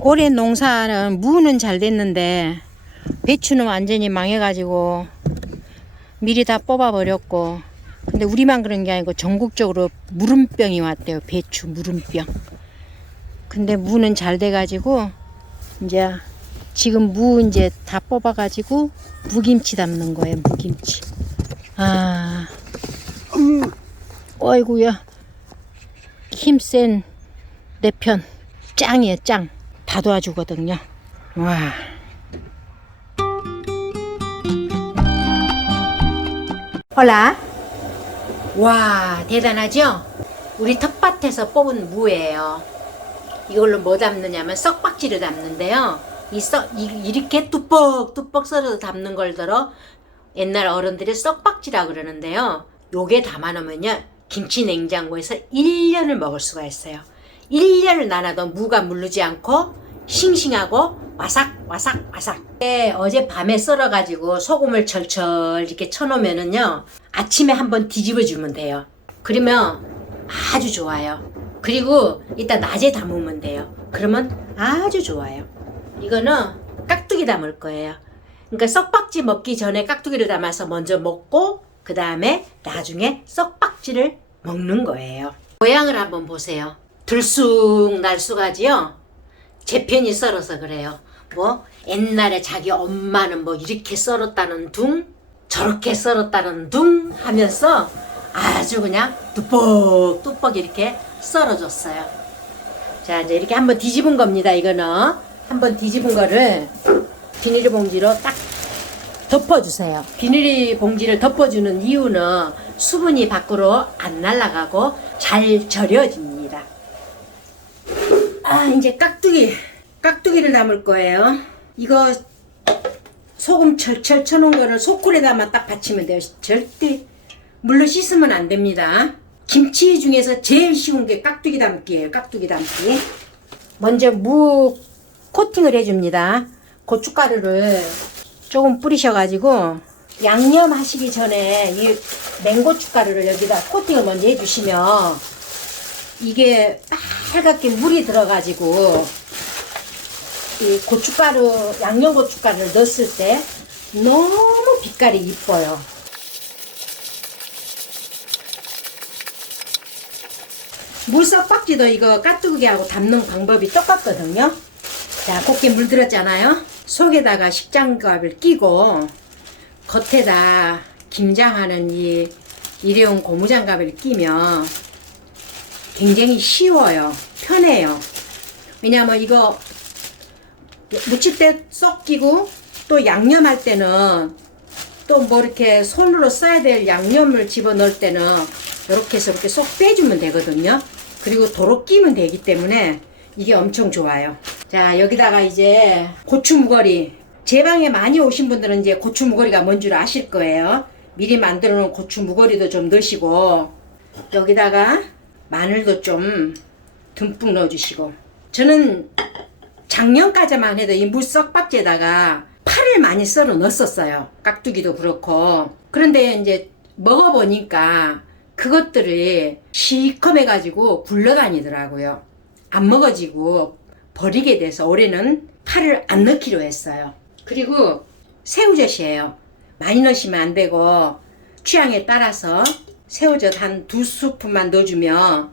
올해 농사는 무는 잘 됐는데 배추는 완전히 망해가지고 미리 다 뽑아버렸고 근데 우리만 그런 게 아니고 전국적으로 무름병이 왔대요 배추 무름병. 근데 무는 잘 돼가지고 이제 지금 무 이제 다 뽑아가지고 무김치 담는 거예요 무김치. 아 음, 어이구야. 힘센 내 편. 짱이에요 짱 다 도와주거든요. 와. 홀라. 와 대단하죠? 우리 텃밭에서 뽑은 무예요. 이걸로 뭐 담느냐면 썩박지를 담는데요. 이 썩, 이, 이렇게 뚜뻑뚜뻑 썰어서 담는 걸 들어 옛날 어른들이 썩박지라 그러는데요. 요게 담아놓으면요 김치 냉장고에서 1년을 먹을 수가 있어요. 1년을 나눠도 무가 물르지 않고 싱싱하고 와삭 와삭 와삭. 네, 어제 밤에 썰어가지고 소금을 철철 이렇게 쳐놓으면은요 아침에 한번 뒤집어 주면 돼요. 그러면 아주 좋아요. 그리고 이따 낮에 담으면 돼요. 그러면 아주 좋아요. 이거는 깍두기 담을 거예요. 그러니까 썩박지 먹기 전에 깍두기를 담아서 먼저 먹고 그 다음에 나중에 썩박지를 먹는 거예요. 모양을 한번 보세요. 들쑥날쑥하지요 제 편이 썰어서 그래요. 뭐 옛날에 자기 엄마는 뭐 이렇게 썰었다는 둥 저렇게 썰었다는 둥 하면서 아주 그냥 뚜뻑 뚜뻑 이렇게 썰어줬어요. 자 이제 이렇게 한번 뒤집은 겁니다. 이거는 한번 뒤집은 거를 비닐봉지로 딱 덮어주세요. 비닐봉지를 덮어주는 이유는 수분이 밖으로 안 날아가고 잘 절여집니다. 아 이제 깍두기 깍두기를 담을 거예요. 이거 소금 철철 쳐놓은 거를 소쿠에 담아 딱 받치면 돼요. 절대 물로 씻으면 안 됩니다. 김치 중에서 제일 쉬운 게 깍두기 담기예요. 깍두기 담기. 먼저 무 코팅을 해줍니다. 고춧가루를 조금 뿌리셔가지고 양념 하시기 전에 이 맹고춧가루를 여기다 코팅을 먼저 해주시면 이게 빨갛게 물이 들어가지고 이 고춧가루 양념 고춧가루를 넣었을 때 너무 빛깔이 이뻐요. 물 썩박지도 이거 깍두기하고 담는 방법이 똑같거든요. 자, 곱게 물 들었잖아요. 속에다가 식장갑을 끼고 겉에다 김장하는 이 일회용 고무장갑을 끼면 굉장히 쉬워요. 편해요. 왜냐면 이거 무칠 때 쏙 끼고 또 양념할 때는 또 뭐 이렇게 손으로 써야 될 양념을 집어 넣을 때는 이렇게 해서 이렇게 쏙 빼주면 되거든요. 그리고 도로 끼면 되기 때문에 이게 엄청 좋아요. 자, 여기다가 이제 고추 무거리. 제 방에 많이 오신 분들은 이제 고추 무거리가 뭔 줄 아실 거예요. 미리 만들어 놓은 고추 무거리도 좀 넣으시고 여기다가 마늘도 좀 듬뿍 넣어주시고. 저는 작년까지만 해도 이 물썩박지에다가 파를 많이 썰어 넣었었어요. 깍두기도 그렇고. 그런데 이제 먹어보니까 그것들이 시커매 가지고 굴러다니더라고요. 안 먹어지고 버리게 돼서 올해는 파를 안 넣기로 했어요. 그리고 새우젓이에요. 많이 넣으시면 안 되고 취향에 따라서 새우젓 한 두 스푼만 넣어주면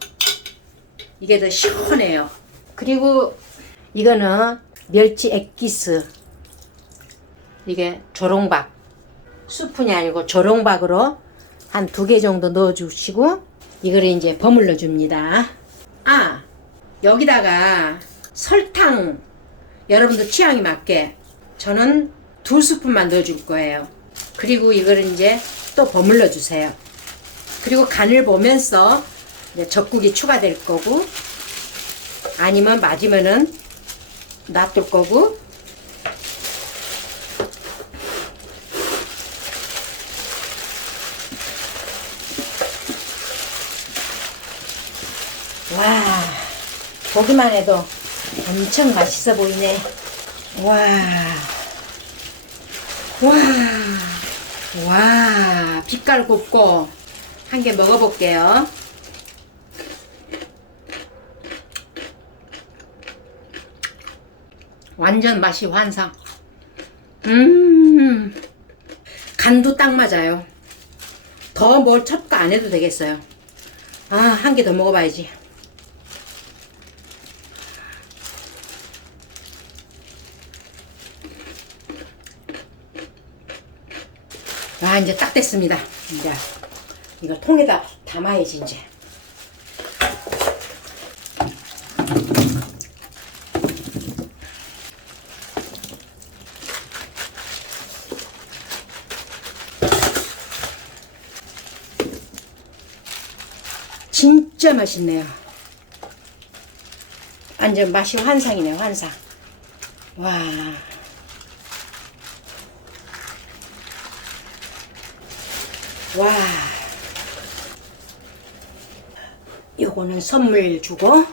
이게 더 시원해요. 그리고 이거는 멸치 액기스. 이게 조롱박. 스푼이 아니고 조롱박으로 한 두 개 정도 넣어주시고 이거를 이제 버물러 줍니다. 아 여기다가 설탕 여러분들 취향에 맞게 저는 두 스푼만 넣어줄 거예요. 그리고 이거를 이제 또 버물러 주세요. 그리고 간을 보면서 이제 젖국이 추가될 거고 아니면 맞으면은 놔둘 거고. 와 보기만 해도 엄청 맛있어 보이네. 와 와, 와, 빛깔 곱고 한 개 먹어볼게요. 완전 맛이 환상. 음, 간도 딱 맞아요. 더뭘 첨가 안 해도 되겠어요. 아, 한 개 더 먹어봐야지. 아, 이제 딱 됐습니다. 이제 이거 통에다 담아야지, 이제. 진짜 맛있네요. 완전 맛이 환상이네요, 환상. 와. 와. 요거는 선물 주고.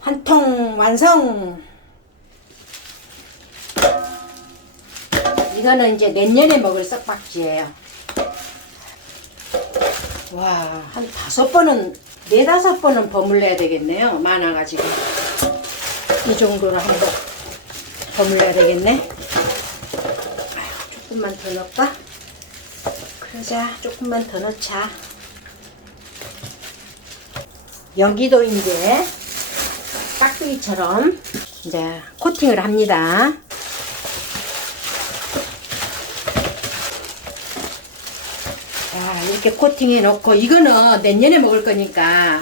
한 통 완성! 이거는 이제 내년에 먹을 썩박지예요. 와, 한 다섯 번은, 네 다섯 번은 버물려야 되겠네요. 많아가지고. 이 정도로 한번 버물려야 되겠네. 조금만 더 넣을까? 그러자, 조금만 더 넣자. 여기도 이제 깍두기처럼 이제 코팅을 합니다. 자, 이렇게 코팅해 놓고 이거는 내년에 먹을 거니까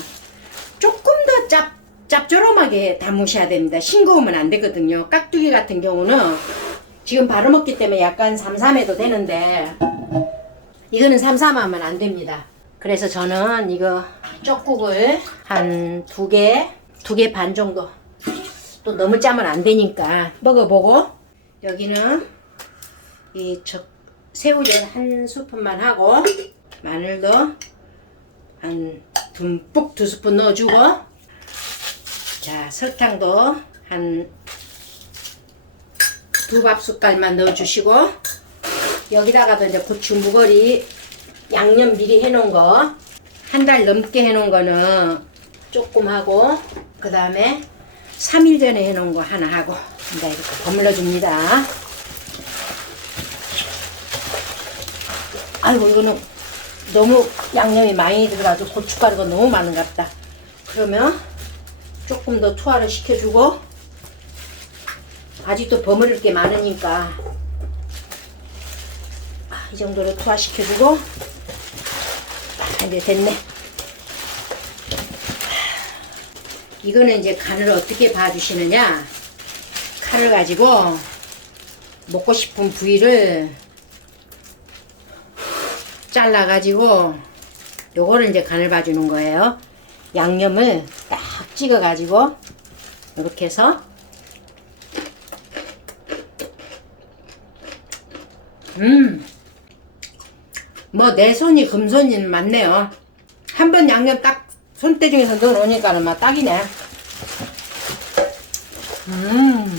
조금 더 짭, 짭조름하게 담으셔야 됩니다. 싱거우면 안 되거든요. 깍두기 같은 경우는 지금 바로 먹기 때문에 약간 삼삼해도 되는데 이거는 삼삼하면 안 됩니다. 그래서 저는 이거 쪽국을 한 두 개, 두 개 반 정도. 또 너무 짜면 안 되니까. 먹어보고. 여기는 이 저, 새우젓 한 스푼만 하고 마늘도 한 듬뿍 두 스푼 넣어주고. 자 설탕도 한 두 밥 숟갈만 넣어주시고 여기다가도 이제 고추 무거리 양념 미리 해놓은 거 한 달 넘게 해놓은 거는 조금 하고 그 다음에 3일 전에 해놓은 거 하나 하고 이제 이렇게 버물러 줍니다. 아이고 이거는 너무 양념이 많이 들어가지고 고춧가루가 너무 많은 것 같다. 그러면 조금 더 투하를 시켜주고 아직도 버무릴 게 많으니까. 아, 이 정도로 투하시켜주고. 아, 이제 됐네. 이거는 이제 간을 어떻게 봐주시느냐? 칼을 가지고 먹고 싶은 부위를 잘라 가지고 요거를 이제 간을 봐주는 거예요. 양념을 딱 찍어 가지고 이렇게 해서 음 뭐 내 손이 금손이 맞네요. 한 번 양념 딱 손대중에서 넣어 놓으니까는 막 딱이네. 음.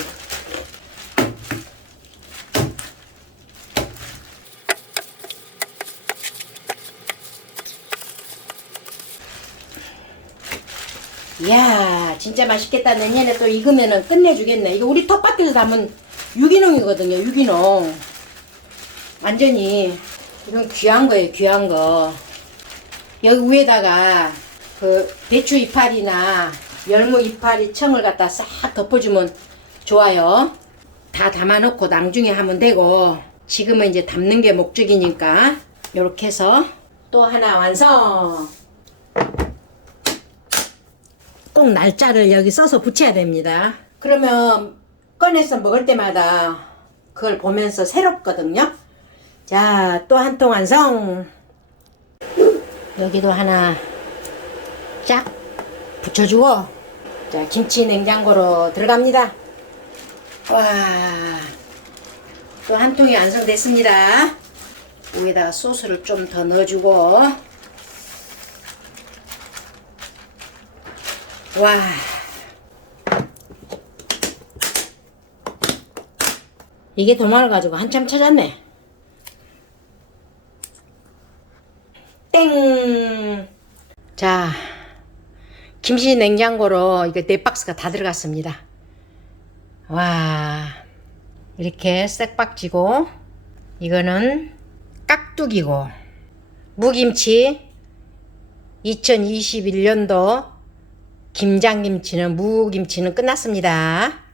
이야 진짜 맛있겠다. 내년에 또 익으면은 끝내주겠네. 이거 우리 텃밭에서 담은 유기농이거든요 유기농 완전히 이건 귀한 거예요 귀한 거 여기 위에다가 그 배추 이파리나 열무 이파리 청을 갖다 싹 덮어주면 좋아요 다 담아놓고 나중에 하면 되고 지금은 이제 담는 게 목적이니까 이렇게 해서 또 하나 완성 꼭 날짜를 여기 써서 붙여야 됩니다. 그러면 꺼내서 먹을 때마다 그걸 보면서 새롭거든요. 자, 또 한 통 완성. 여기도 하나 쫙 붙여주고, 자, 김치 냉장고로 들어갑니다. 와, 또 한 통이 완성됐습니다. 위에다가 소스를 좀 더 넣어주고, 와. 이게 더 많아가지고 한참 찾았네. 김치 냉장고로 이거 네 박스가 다 들어갔습니다. 와 이렇게 싹박지고 이거는 깍두기고 무김치 2021년도 김장김치는 무김치는 끝났습니다.